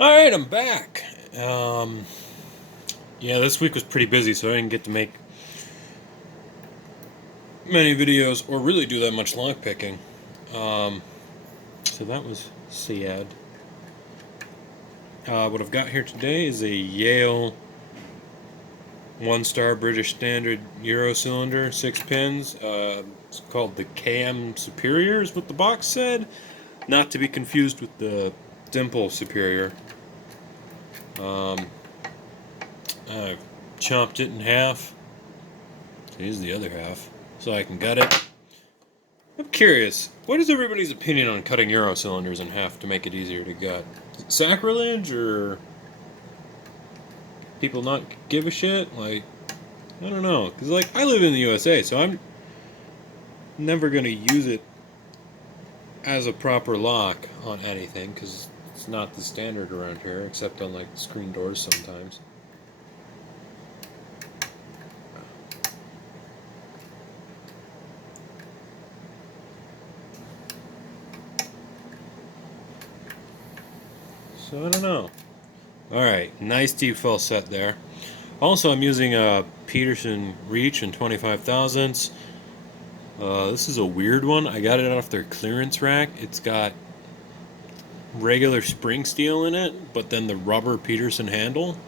Alright, I'm back. Yeah, this week was pretty busy, so I didn't get to make many videos or really do that much lock picking. Um, so that was sad. What I've got here today is a Yale 1-star British Standard Euro cylinder, 6 pins. It's called the KM Superior, is what the box said. Not to be confused with the Dimple Superior. Um, I've chopped it in half. Here's the other half, so I can gut it. I'm curious, what is everybody's opinion on cutting Euro cylinders in half to make it easier to gut? Sacrilege, or people not give a shit? Like, I don't know. Because, like, I live in the USA, so I'm never going to use it as a proper lock on anything, because it's not the standard around here, except on, like, screen doors sometimes. So, I don't know. Alright, nice deep fill set there. Also, I'm using a Peterson Reach in 25 thousandths. This is a weird one. I got it off their clearance rack. It's got regular spring steel in it, but then the rubber Peterson handle.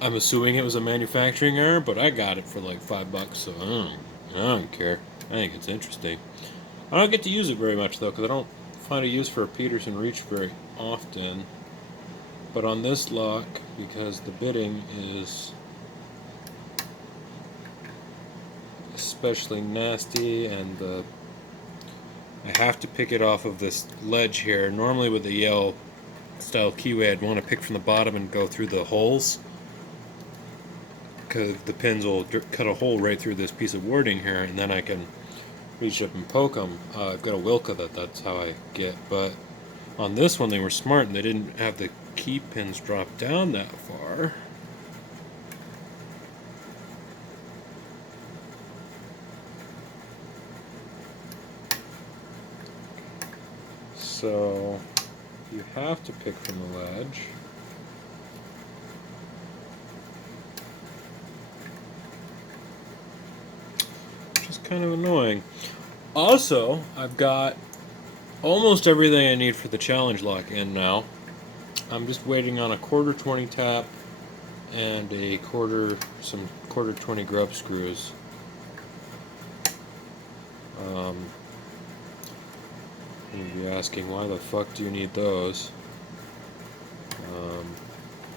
I'm assuming it was a manufacturing error, but I got it for like $5, so I don't care. I think it's interesting. I don't get to use it very much though, because I don't find a use for a Peterson Reach very often. But on this lock, because the bitting is especially nasty, and I have to pick it off of this ledge here. Normally with the Yale style keyway, I'd want to pick from the bottom and go through the holes, because the pins will cut a hole right through this piece of wording here, and then I can reach up and poke them. I've got a Wilka that's how I get, but on this one they were smart and they didn't have the key pins drop down that far. So you have to pick from the ledge. Which is kind of annoying. Also, I've got almost everything I need for the challenge lock in now. I'm just waiting on a quarter 20 tap and some quarter 20 grub screws. You'll be asking, why the fuck do you need those?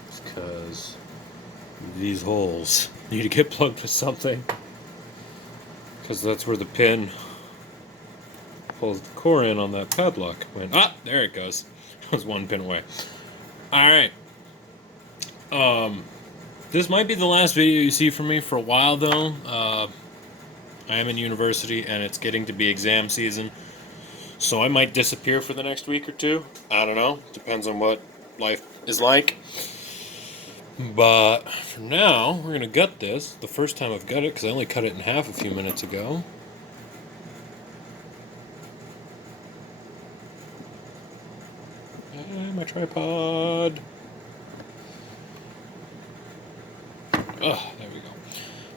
It's because these holes need to get plugged with something. Because that's where the pin pulls the core in on that padlock. There it goes. It was one pin away. Alright. This might be the last video you see from me for a while, though. I am in university, and it's getting to be exam season. So I might disappear for the next week or two. I don't know. Depends on what life is like. But for now, we're going to gut this. The first time I've gut it, because I only cut it in half a few minutes ago. My tripod. Oh, there we go.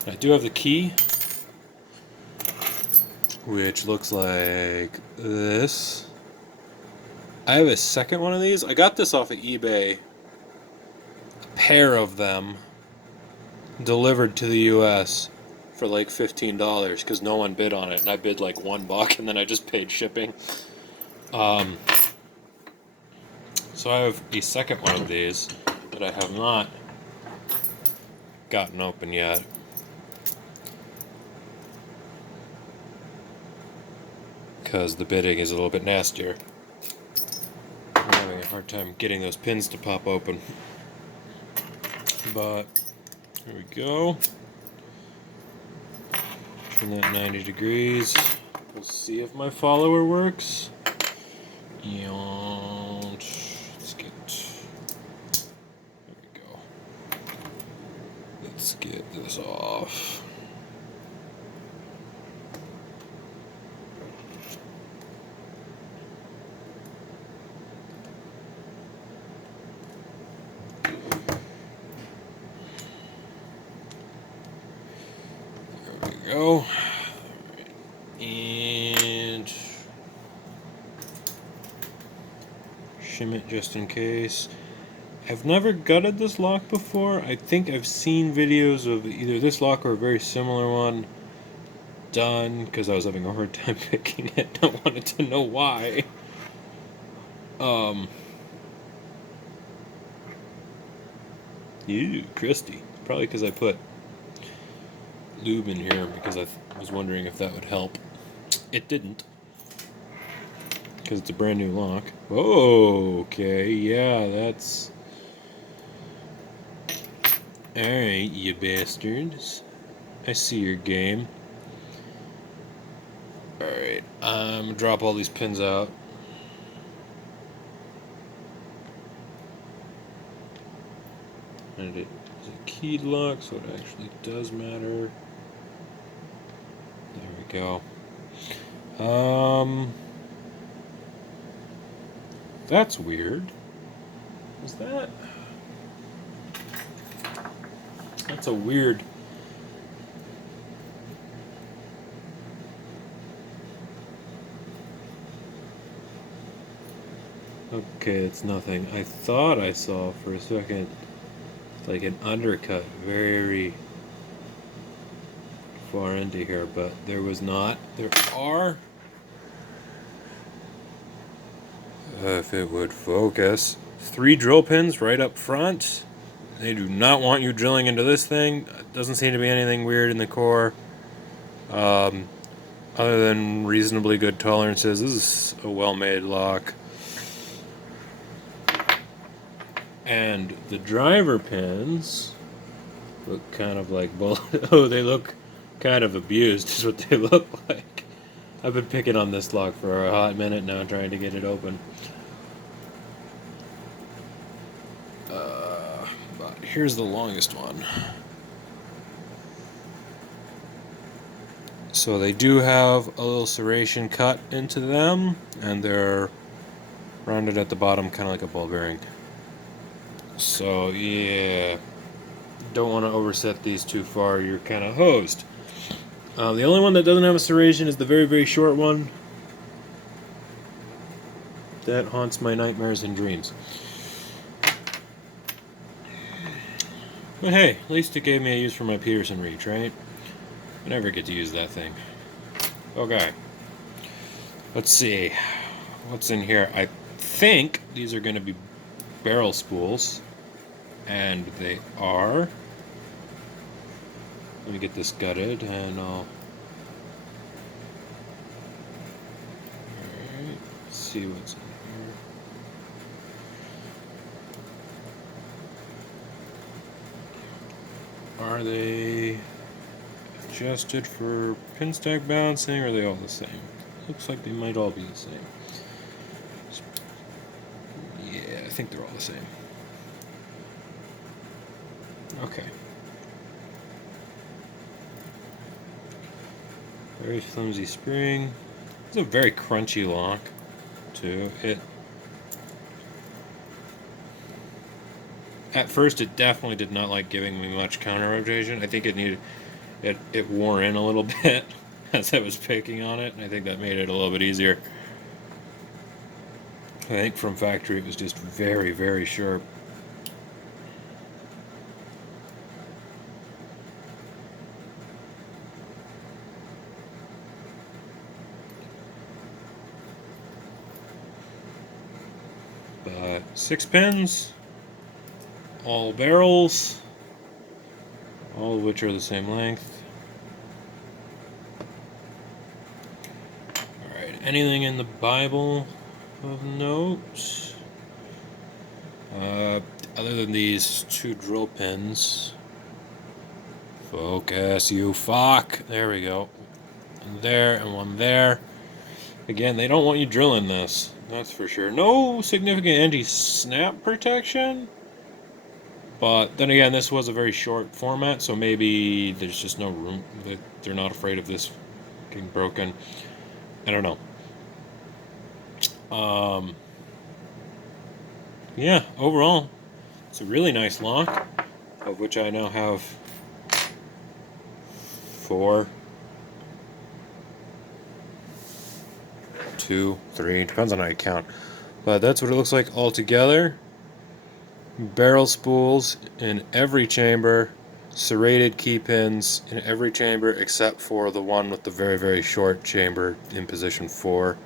I do have the key, which looks like this. I have a second one of these. I got this off of eBay. A pair of them delivered to the US for like $15 because no one bid on it, and I bid like $1 and then I just paid shipping. So I have a second one of these that I have not gotten open yet. Because the bidding is a little bit nastier. I'm having a hard time getting those pins to pop open. But here we go. Turn that 90 degrees. We'll see if my follower works. And let's get. There we go. Let's get this off. go. And shim it just in case. I've never gutted this lock before. I think I've seen videos of either this lock or a very similar one done because I was having a hard time picking it. I wanted to know why. Ew, Christy. Probably because I put lube in here because I was wondering if that would help. It didn't. Because it's a brand new lock. Oh, okay. Yeah, that's... Alright, you bastards. I see your game. Alright, I'm gonna drop all these pins out. And it is a keyed lock, so it actually does matter. There we go. That's weird. Is that? That's a weird... Okay, it's nothing. I thought I saw for a second like an undercut very far into here, but there was not. There are, if it would focus, 3 drill pins right up front. They do not want you drilling into this thing. Doesn't seem to be anything weird in the core, other than reasonably good tolerances. This is a well-made lock. And the driver pins look kind of like oh, they look kind of abused is what they look like. I've been picking on this lock for a hot minute now trying to get it open. But here's the longest one. So they do have a little serration cut into them, and they're rounded at the bottom kind of like a ball bearing. So yeah, don't want to overset these too far, you're kind of hosed. The only one that doesn't have a serration is the very, very short one. That haunts my nightmares and dreams. But hey, at least it gave me a use for my Peterson reach, right? I never get to use that thing. Okay. Let's see. What's in here? I think these are going to be barrel spools. And they are. Let me get this gutted and I'll... Alright, see what's in here. Are they adjusted for pin stack balancing, or are they all the same? Looks like they might all be the same. Yeah, I think they're all the same. Okay. Very flimsy spring. It's a very crunchy lock, too. At first, it definitely did not like giving me much counter rotation. I think it wore in a little bit as I was picking on it, and I think that made it a little bit easier. I think from factory it was just very, very sharp. But 6 pins, all barrels, all of which are the same length. Alright, anything in the Bible of note? Other than these 2 drill pins. Focus, you fuck! There we go. And there, and one there. Again, they don't want you drilling this. That's for sure. No significant anti-snap protection. But then again, this was a very short format, so maybe there's just no room. They're not afraid of this getting broken. I don't know. Yeah, overall, it's a really nice lock, of which I now have 4. 2, 3, depends on how you count. But that's what it looks like all together. Barrel spools in every chamber, serrated key pins in every chamber except for the one with the very, very short chamber in position 4.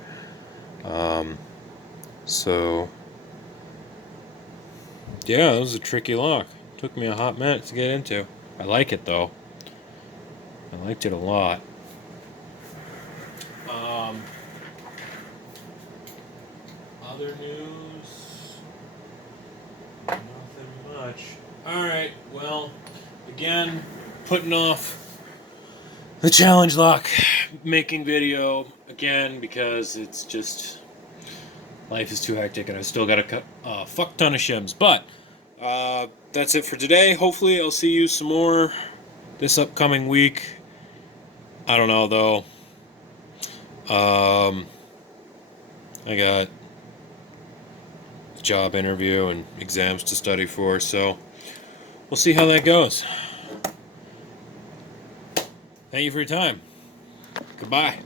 So, yeah, that was a tricky lock. Took me a hot minute to get into. I like it though. I liked it a lot. Other news? Nothing much. Alright, well, again, putting off the challenge lock making video again because it's just life is too hectic and I've still got to cut a fuck ton of shims. But that's it for today. Hopefully I'll see you some more this upcoming week. I don't know though. I got a job interview and exams to study for, so we'll see how that goes. Thank you for your time. Goodbye.